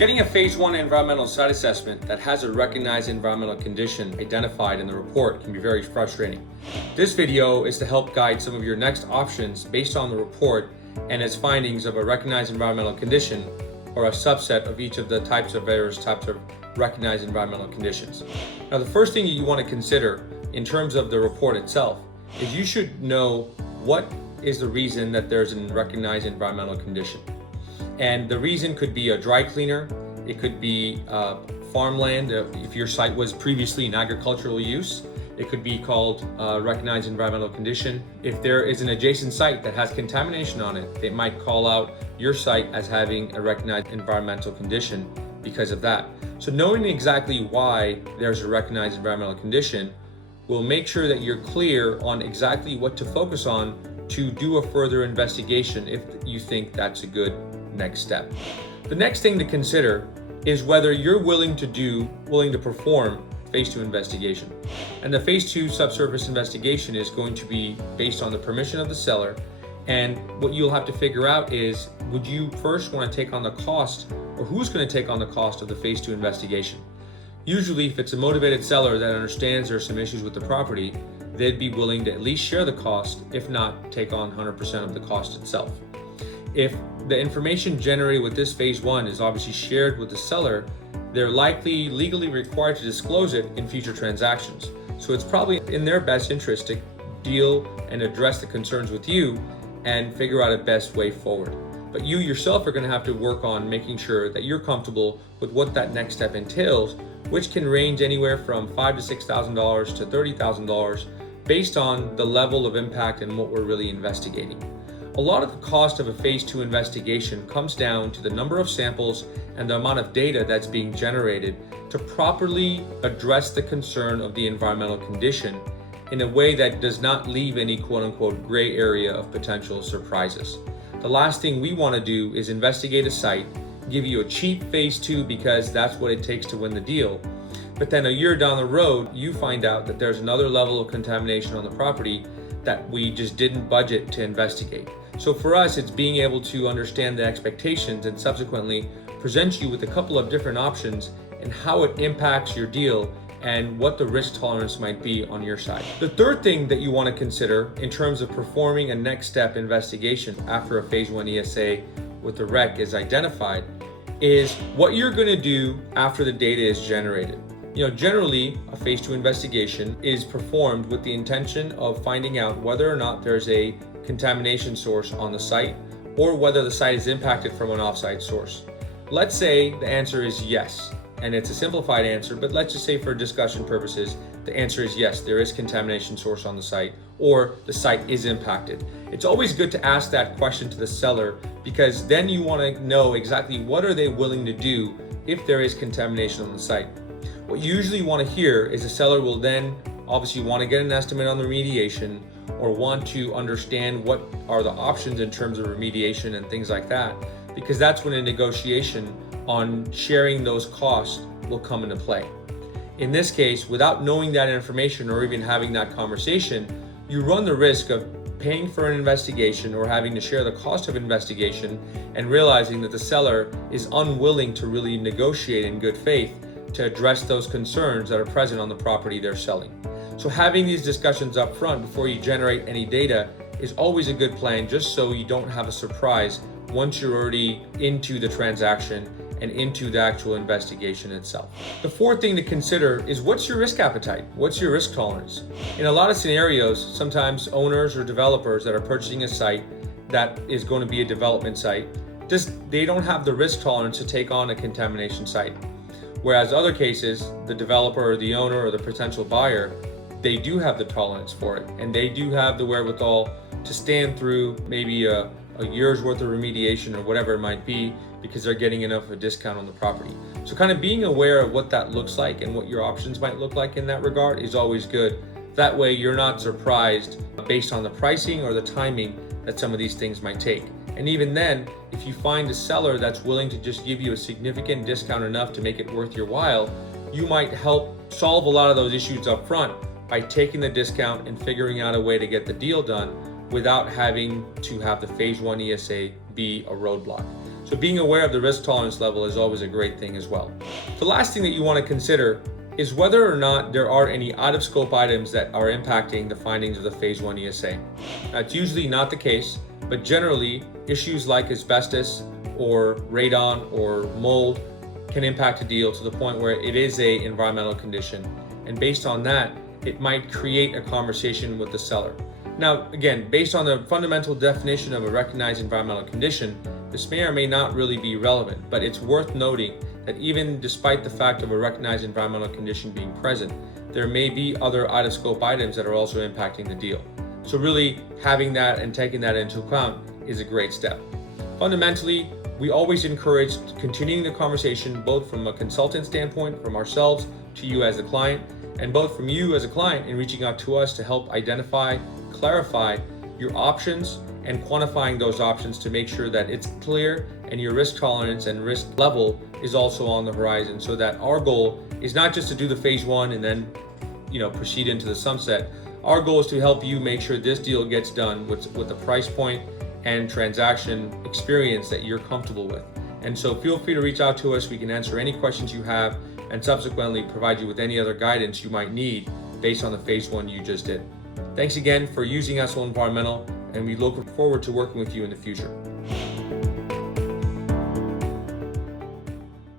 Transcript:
Getting a Phase 1 environmental site assessment that has a recognized environmental condition identified in the report can be very frustrating. This video is to help guide some of your next options based on the report and its findings of a recognized environmental condition or a subset of each of the various types of recognized environmental conditions. Now, the first thing you want to consider in terms of the report itself is you should know what is the reason that there's a recognized environmental condition. And the reason could be a dry cleaner, it could be farmland, if your site was previously in agricultural use, it could be called a recognized environmental condition. If there is an adjacent site that has contamination on it, they might call out your site as having a recognized environmental condition because of that. So knowing exactly why there's a recognized environmental condition will make sure that you're clear on exactly what to focus on to do a further investigation if you think that's a good next step. The next thing to consider is whether you're willing to perform Phase 2 investigation. And the Phase 2 subsurface investigation is going to be based on the permission of the seller. And what you'll have to figure out is, would you first want to take on the cost, or who's going to take on the cost of the Phase 2 investigation? Usually, if it's a motivated seller that understands there's some issues with the property, they'd be willing to at least share the cost, if not take on 100% of the cost itself. If the information generated with this Phase 1 is obviously shared with the seller, they're likely legally required to disclose it in future transactions. So it's probably in their best interest to deal and address the concerns with you and figure out a best way forward. But you yourself are going to have to work on making sure that you're comfortable with what that next step entails, which can range anywhere from $5,000 to $6,000 to $30,000 based on the level of impact and what we're really investigating. A lot of the cost of a Phase 2 investigation comes down to the number of samples and the amount of data that's being generated to properly address the concern of the environmental condition in a way that does not leave any quote-unquote gray area of potential surprises. The last thing we want to do is investigate a site, give you a cheap Phase 2 because that's what it takes to win the deal. But then a year down the road, you find out that there's another level of contamination on the property that we just didn't budget to investigate. So for us, it's being able to understand the expectations and subsequently present you with a couple of different options and how it impacts your deal and what the risk tolerance might be on your side. The third thing that you want to consider in terms of performing a next step investigation after a Phase 1 ESA with the REC is identified is what you're going to do after the data is generated. Generally, a Phase 2 investigation is performed with the intention of finding out whether or not there's a contamination source on the site or whether the site is impacted from an offsite source. Let's say the answer is yes, and it's a simplified answer, but let's just say for discussion purposes, the answer is yes, there is contamination source on the site or the site is impacted. It's always good to ask that question to the seller because then you want to know exactly what are they willing to do if there is contamination on the site. What you usually want to hear is the seller will then obviously want to get an estimate on the remediation or want to understand what are the options in terms of remediation and things like that, because that's when a negotiation on sharing those costs will come into play. In this case, without knowing that information or even having that conversation, you run the risk of paying for an investigation or having to share the cost of investigation and realizing that the seller is unwilling to really negotiate in good faith to address those concerns that are present on the property they're selling. So having these discussions up front before you generate any data is always a good plan, just so you don't have a surprise once you're already into the transaction and into the actual investigation itself. The fourth thing to consider is what's your risk appetite? What's your risk tolerance? In a lot of scenarios, sometimes owners or developers that are purchasing a site that is going to be a development site, they don't have the risk tolerance to take on a contamination site. Whereas other cases, the developer or the owner or the potential buyer, they do have the tolerance for it and they do have the wherewithal to stand through maybe a year's worth of remediation or whatever it might be because they're getting enough of a discount on the property. So kind of being aware of what that looks like and what your options might look like in that regard is always good. That way you're not surprised based on the pricing or the timing that some of these things might take. And even then, if you find a seller that's willing to just give you a significant discount enough to make it worth your while, you might help solve a lot of those issues up front by taking the discount and figuring out a way to get the deal done without having to have the Phase 1 ESA be a roadblock. So being aware of the risk tolerance level is always a great thing as well. The last thing that you want to consider is whether or not there are any out-of-scope items that are impacting the findings of the Phase 1 ESA. That's usually not the case, but generally issues like asbestos or radon or mold can impact a deal to the point where it is an environmental condition. And based on that, it might create a conversation with the seller. Now, again, based on the fundamental definition of a recognized environmental condition, this may or may not really be relevant, but it's worth noting that even despite the fact of a recognized environmental condition being present, there may be other out-of-scope items that are also impacting the deal. So really having that and taking that into account is a great step. Fundamentally, we always encourage continuing the conversation both from a consultant standpoint, from ourselves to you as a client, and both from you as a client in reaching out to us to help identify, clarify your options and quantifying those options to make sure that it's clear and your risk tolerance and risk level is also on the horizon, so that our goal is not just to do the Phase 1 and then proceed into the sunset. Our goal is to help you make sure this deal gets done with the price point and transaction experience that you're comfortable with. And so feel free to reach out to us. We can answer any questions you have and subsequently provide you with any other guidance you might need based on the Phase 1 you just did. Thanks again for using SL Environmental, and we look forward to working with you in the future.